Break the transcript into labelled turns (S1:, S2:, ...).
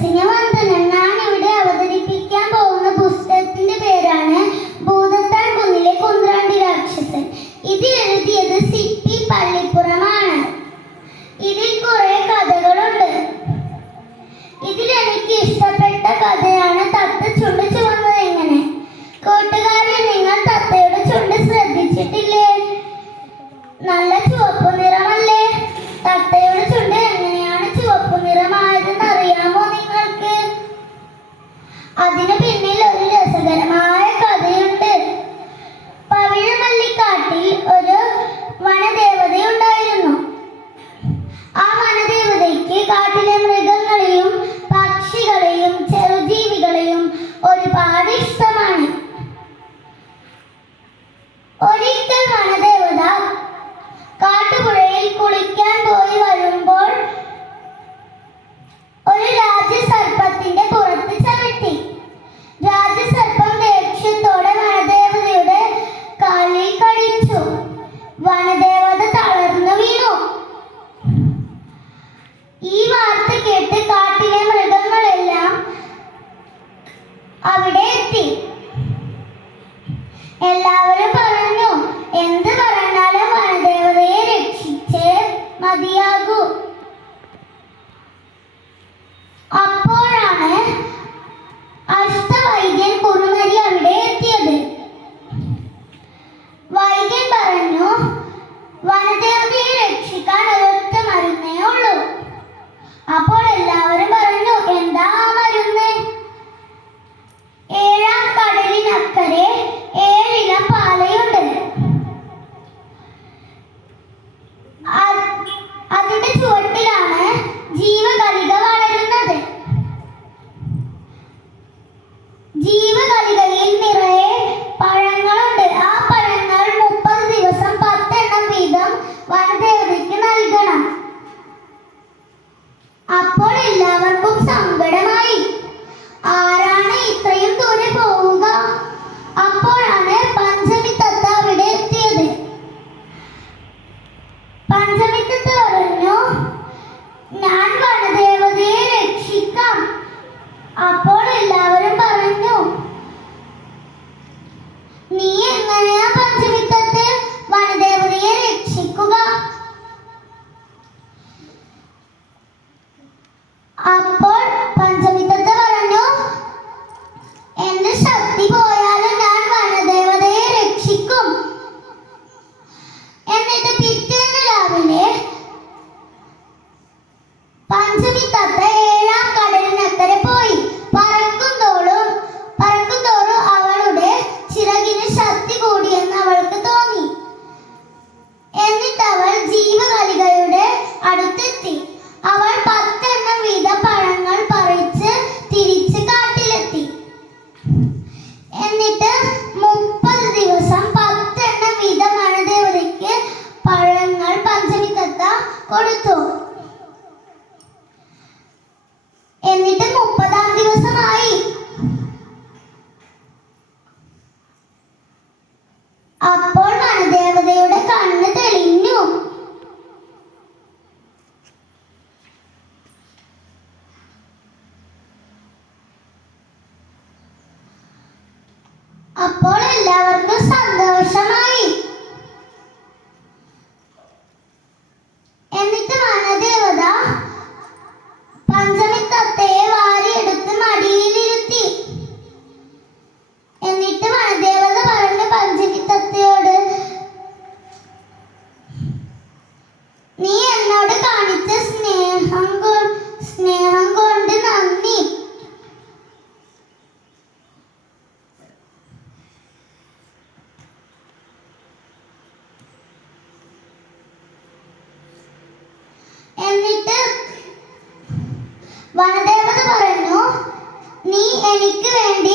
S1: സസ്യവന്തനം ഞാൻ ഇവിടെ അവതരിപ്പിക്കാൻ പോകുന്ന പുസ്തകത്തിന്റെ പേരാണ് ഭൂതത്താൻ കുന്നിലെ കുന്ത്രാണ്ടി രാക്ഷസൻ. ഇത് എഴുതിയത് സിപ്പി പള്ളിപ്പുറമാണ് കാട്ടിൽ ഒരു വനദേവത ഉണ്ടായിരുന്നു. ആ വനദേവതയ്ക്ക് കാട്ടിലെ മൃഗങ്ങളെയും പക്ഷികളെയും ചെറുജീവികളെയും ഒരുപാട് ഇഷ്ടം. जीवन कलिक പഞ്ചമി തത്ത ഏഴാം പോയി. പറക്കും തോറും അവളുടെ ചിറകിന് ശക്തി അവൾക്ക് തോന്നി. എന്നിട്ട് അവൾ ജീവകളികളുടെ അടുത്തെത്തി. അവൾ പത്തെണ്ണം വീത പഴങ്ങൾ പറിച്ച് കാട്ടിലെത്തി. എന്നിട്ട് മുപ്പത് ദിവസം പത്തെണ്ണം വീതമാണ് ദേവതയ്ക്ക് പഴങ്ങൾ പഞ്ചമി കൊടുത്തു. അപ്പോൾ എല്ലാവർക്കും സന്തോഷമായി. വനദേവത പറഞ്ഞു നീ എനിക്ക് വേണ്ടി